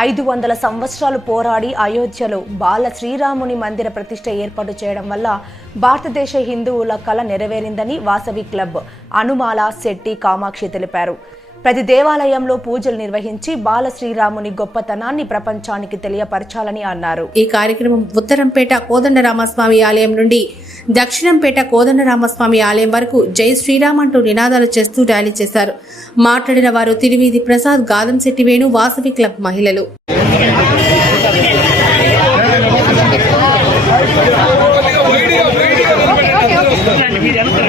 ఐదు వందల సంవత్సరాలు పోరాడి అయోధ్యలో బాల శ్రీరాముని మందిర ప్రతిష్ట ఏర్పాటు చేయడం వల్ల భారతదేశ హిందువుల కళ నెరవేరిందని వాసవి క్లబ్ అనుమాల శెట్టి కామాక్షి తెలిపారు. ప్రతి దేవాలయంలో పూజలు నిర్వహించి బాల శ్రీరాముని గొప్పతనాన్ని ప్రపంచానికి తెలియపరచాలని అన్నారు. ఈ కార్యక్రమం ఉత్తరంపేట కోదండరామస్వామి ఆలయం నుండి దక్షిణంపేట కోదండరామస్వామి ఆలయం వరకు జై శ్రీరామ్ అంటూ నినాదాలు చేస్తూ ర్యాలీ చేశారు. మాట్లాడిన వారు తిరువీధి ప్రసాద్ గాదంశెట్టి వేణు వాసవి క్లబ్ మహిళలు. రామభక్తులకు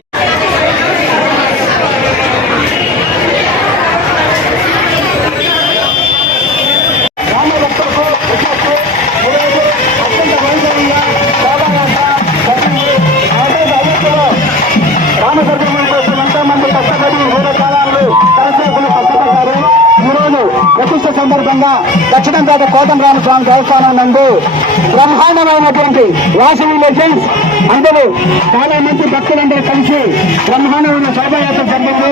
ప్రతిష్ట సందర్భంగా దక్షిణంపేట కోదండరామస్వామి దేవస్థానం నందు బ్రహ్మాండమైనటువంటి వాసవి లెజెండ్స్ అందరూ చాలా మంది భక్తులందరూ కలిసి బ్రహ్మాండమైన శోభాయాత్ర జరిగింది.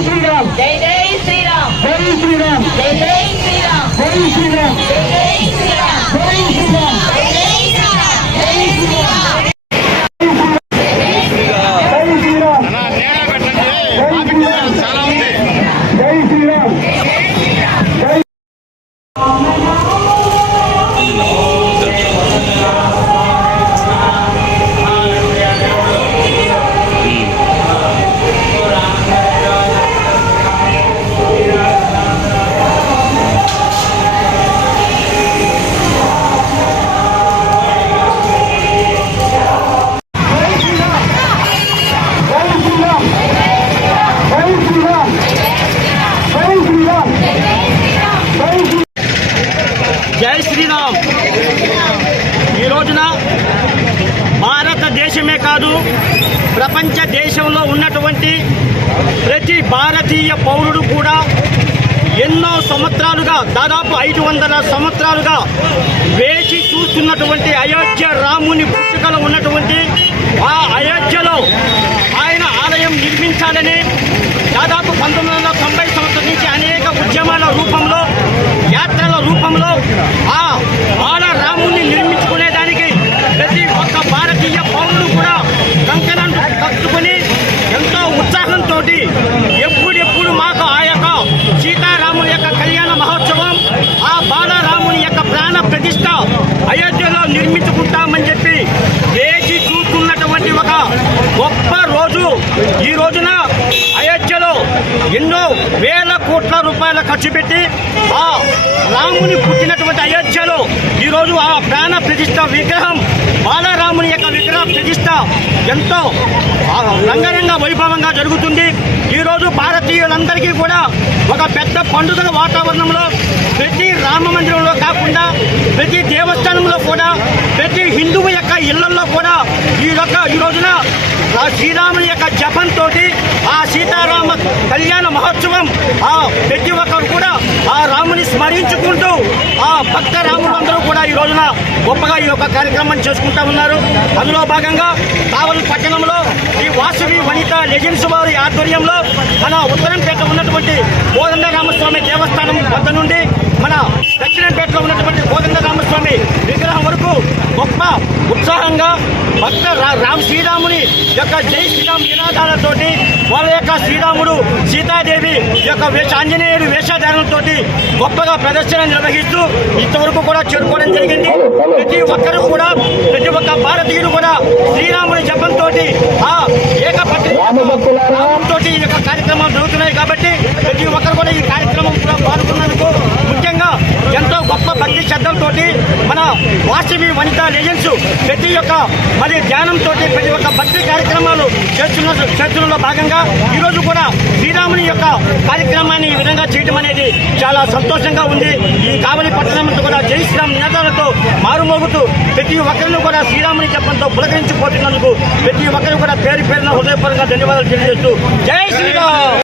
ప్రతి భారతీయ పౌరుడు కూడా ఎన్నో సంవత్సరాలుగా దాదాపు ఐదు వందల సంవత్సరాలుగా వేచి చూస్తున్నటువంటి అయోధ్య రాముని పుట్టుకలో ఉన్నటువంటి ఆ అయోధ్యలో ఆయన ఆలయం నిర్మించాలని దాదాపు పంతొమ్మిది వందల తొంభై సంవత్సరం నుంచి అనేక ఉద్యమాల రూపంలో యాత్రల రూపంలో ఆ బాల రాముని నిర్మించుకునేదానికి ప్రతి ఒక్క భారతీయ పౌరుడు కూడా కంకణం కట్టుకుని ఎంతో ఉత్సాహంతో ఎప్పుడెప్పుడు మాకు ఆ యొక్క సీతారాముని యొక్క కళ్యాణ మహోత్సవం ఆ బాలరాముని యొక్క ప్రాణ ప్రతిష్ట అయోధ్యలో నిర్మించుకుంటామని చెప్పి వేచి చూస్తున్నటువంటి ఒక గొప్ప రోజు ఈ రోజున అయోధ్యలో ఎన్నో వేల కోట్ల రూపాయల ఖర్చు పెట్టి ఆ రాముని పుట్టినటువంటి అయోధ్యలో ఈరోజు ఆ ప్రాణ ప్రతిష్ట విగ్రహం బాలరాముని యొక్క విగ్రహ ప్రతిష్ట ఎంతో రంగరంగ వైభవంగా జరుగుతుంది. ఈరోజు భారతీయులందరికీ కూడా ఒక పెద్ద పండుగల వాతావరణంలో ప్రతి రామ మందిరంలో కాకుండా ప్రతి దేవస్థానంలో కూడా ప్రతి హిందువు యొక్క ఇళ్ళలో కూడా ఈ యొక్క ఈ రోజున ఆ శ్రీరాముని యొక్క జపంతో ఆ సీతారామ కళ్యాణ మహోత్సవం ఆ ప్రతి ఒక్కరు కూడా ఆ రాముని స్మరించుకుంటూ ఆ భక్త రాములందరూ కూడా ఈ రోజున గొప్పగా ఈ యొక్క కార్యక్రమం చేసుకుంటా ఉన్నారు. అందులో భాగంగా కావలి పట్టణంలో ఈ వాసువి వనిత లెజెన్స్ వారి ఆధ్వర్యంలో మన ఉత్తరంపేట ఉన్నటువంటి కోదండ రామస్వామి దేవస్థానం వద్ద నుండి దక్షిణంపేటలో ఉన్నటువంటి కోదండ రామస్వామి విగ్రహం వరకు గొప్ప ఉత్సాహంగా భక్త రామ్ శ్రీరాముని యొక్క జై శ్రీరామ్ నినాదాలతోటి వాళ్ళ యొక్క శ్రీరాముడు సీతాదేవి యొక్క వేష ఆంజనేయుడు వేషధారణతో గొప్పగా ప్రదర్శన నిర్వహిస్తూ ఇంతవరకు కూడా చేరుకోవడం జరిగింది. ప్రతి ఒక్కరూ కూడా ప్రతి ఒక్క భారతీయుడు కూడా శ్రీరాముని జపంతో ఆ ఏకపత్రి తోటి ఈ యొక్క కార్యక్రమాలు జరుగుతున్నాయి కాబట్టి ప్రతి ఒక్కరు కూడా ఈ కార్యక్రమం కూడా పాల్గొన్నందుకు శబ్దంతో శ్రద్ధలతో మన వాసవి వనిత లెజెండ్స్ ప్రతి ఒక్క మరి ధ్యానంతో ప్రతి ఒక్క భక్తి కార్యక్రమాలు చేస్తున్న చేస్తున్నలో భాగంగా ఈరోజు కూడా శ్రీరాముని యొక్క కార్యక్రమాన్ని ఈ విధంగా చేయడం అనేది చాలా సంతోషంగా ఉంది. ఈ కావలి పట్టణంతో కూడా జై శ్రీరామ్ నినాదాలతో మారుమోగుతూ ప్రతి ఒక్కరిని కూడా శ్రీరాముని చెప్పంతో పులకరించిపోతున్నందుకు ప్రతి ఒక్కరు కూడా పేరు పేరున హృదయపూర్వకంగా ధన్యవాదాలు తెలియజేస్తూ జై శ్రీరామ్!